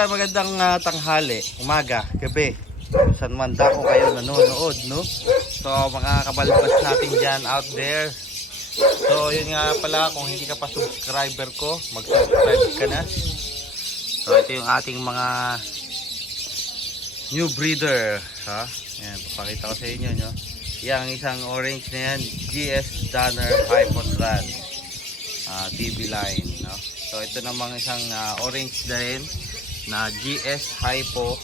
yan, magandang tanghali, umaga, gabi. Kung saan man dako kayo nanonood, no? So, mga kabalbas natin dyan out there. So, yun nga pala, kung hindi ka pa subscriber ko, mag-subscribe ka na. So, ito yung ating mga new breeder, ha? Yan, papakita ko sa inyo, no? Yang isang orange na yan, GS Danner Hypotran TV line, no? So, ito namang isang orange din na GS Hypo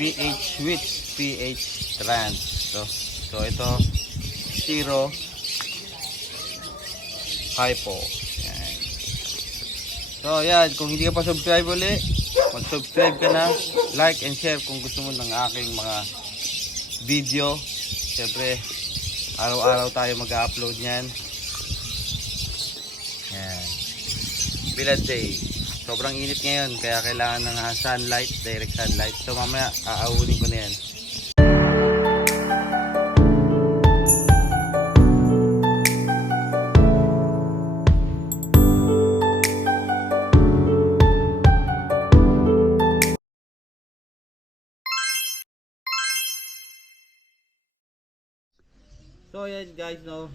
PH with PH trans. So ito zero Hypo. Yan. So yan, kung hindi ka pa subscribe ulit, mag-subscribe ka na, like and share kung gusto mo ng aking mga video. Siyempre, araw-araw tayo mag-upload niyan. Yan. Bilad day. Sobrang init ngayon kaya kailangan ng sunlight, direct sunlight. So mamaya aawunin ko na yan. So yan guys, no,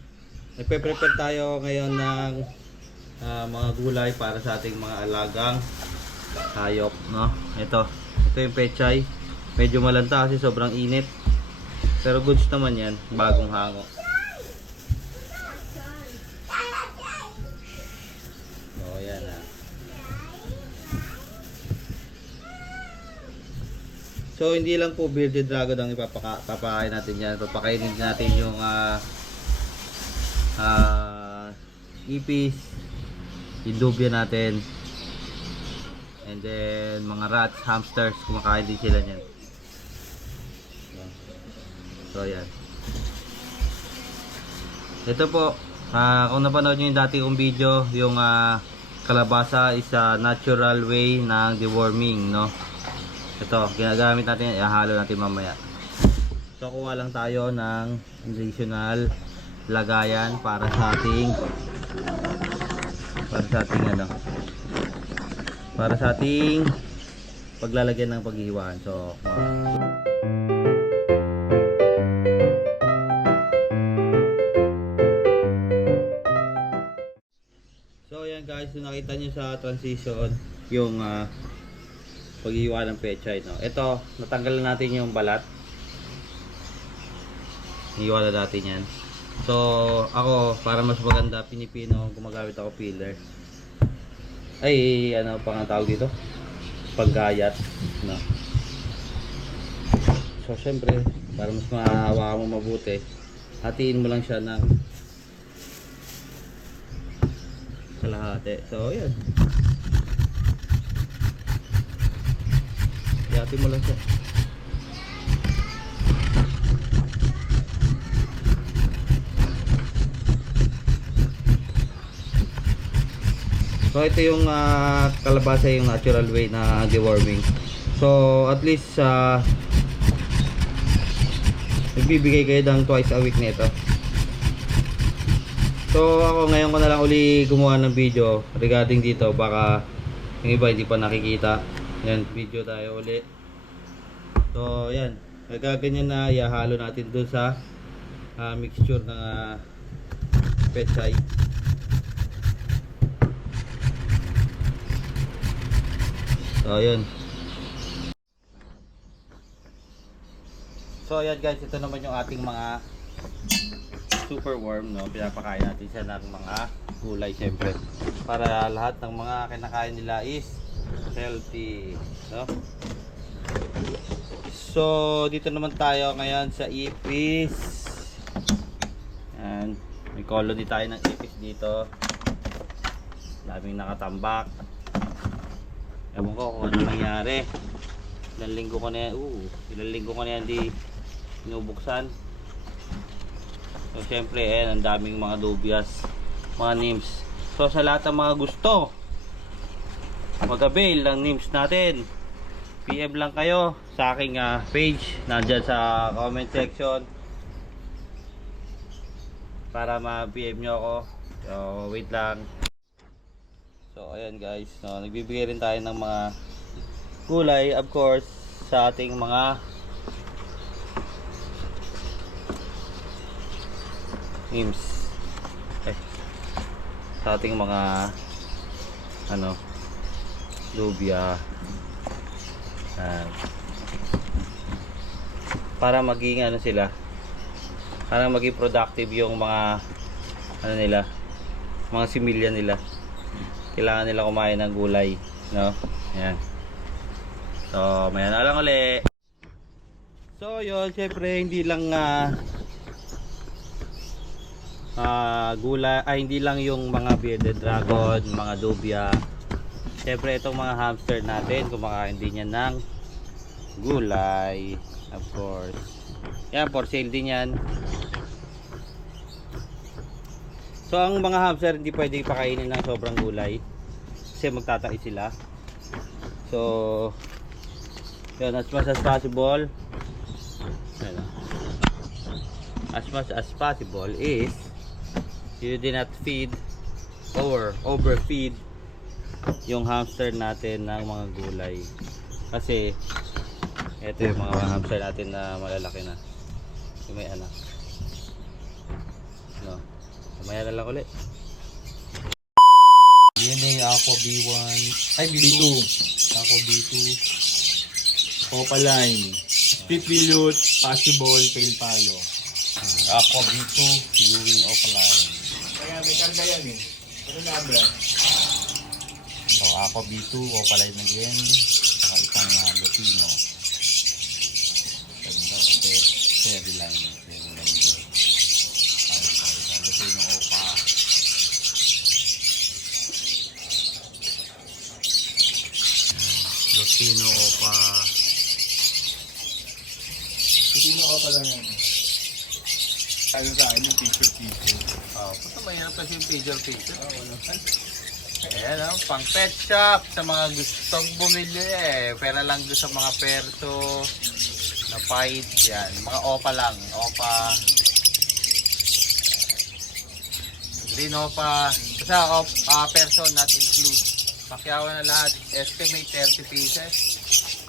nagpe-prepare tayo ngayon ng mga gulay para sa ating mga alagang hayop, no? Ito yung pechay. Medyo malanta kasi sobrang init. Pero goods naman yan, bagong hango. So yan ha. So hindi lang po bearded dragon ang ipapakain natin yan. Papakainin natin yung ipis, idubya natin, and then mga rats, hamsters, kumakain din sila niyan. So yan. Ito po, kung napanood nyo yung dati kong video, yung kalabasa is a natural way ng deworming, no? Ito, ginagamit natin, ihalo natin mamaya. So kuha lang tayo ng additional lagayan para sa ating paglalagyan ng paghihiwaan. So yan guys, so nakita nyo sa transition yung paghihiwa ng pechay, no? Ito, natanggal na natin yung balat. Hiwa na natin yan. So ako, para mas maganda, pinipino, gumagamit ako peeler. Ay, ano pang tawag dito? Panggayat, no? So syempre, para mas mahawa mo mabuti, hatiin mo lang siya ng kalahati. So yan, hatiin mo lang siya. So ito yung kalabasa, yung natural way na deworming. So at least nagbibigay kayo ng twice a week nito. So ako ngayon ko na lang uli gumawa ng video regarding dito, baka yung iba hindi pa nakikita. Yan, video tayo uli. So yan, nagaganyan na ihalo natin dun sa mixture ng pechay. So yun. So ayan guys, ito naman yung ating mga super worm, no? Pinapakain natin siya ng mga gulay syempre, para lahat ng mga kinakain nila is healthy, no? So dito naman tayo ngayon sa ipis. And may colony tayo ng ipis dito. Daming nakatambak. Ewan ko kung ano nangyari. Ilang linggo ko na yan di inubuksan. So syempre ang daming mga dubias, mga nymphs. So sa lahat ng mga gusto mag-avail ng nymphs natin, PM lang kayo sa aking page, nandyan sa comment section, para ma-PM nyo ako. So wait lang. So ayan guys, no, nagbibigay rin tayo ng mga gulay, of course, sa ating mga teams. Sa ating mga ano, lubya. Para maging ano sila, para maging productive yung mga ano nila, mga similya nila. Kailangan nila kumain ng gulay, no? Ayan. So, mayan na lang uli. So, yun, syempre hindi lang gulay, hindi lang yung mga bearded dragon, mga lubya. Syempre itong mga hamster natin, kumakain din yan ng gulay, of course. Yan, for sale din yan. So ang mga hamster hindi pwedeng pakainin ng sobrang gulay kasi magtatai sila. So yun, as much as possible, as much as possible is you do not feed or overfeed yung hamster natin ng mga gulay. Kasi ito yung mga hamster natin na malalaki na, yung may anak, no? Mamaya na lang ulit. Yan yung Aqua B1, ay B2. Aqua B2 Opaline, Pipilute, Possible, Tail Palo. Aqua B2 Ewing Opaline. Kaya may karga yan eh. Ano na brand? So Aqua B2 Opaline again, saka isang Lutino. Cherry line. Lutino Opa. Lutino Opa. Pipino ka pala yan. Sabi sa akin yung picture. Puto mahirap kasi yung picture. Wala. Ayan o, pang pet shop sa mga gustong bumili pera lang doon sa mga perso na fight. Yan, mga opa lang. Opa. Green opa. Basta perso not include. Pakyawan na lahat. Estimate 30 pieces.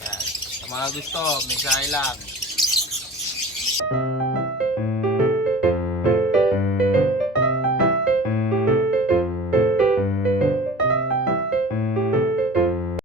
Yan. Sa mga gusto, mensahe lang.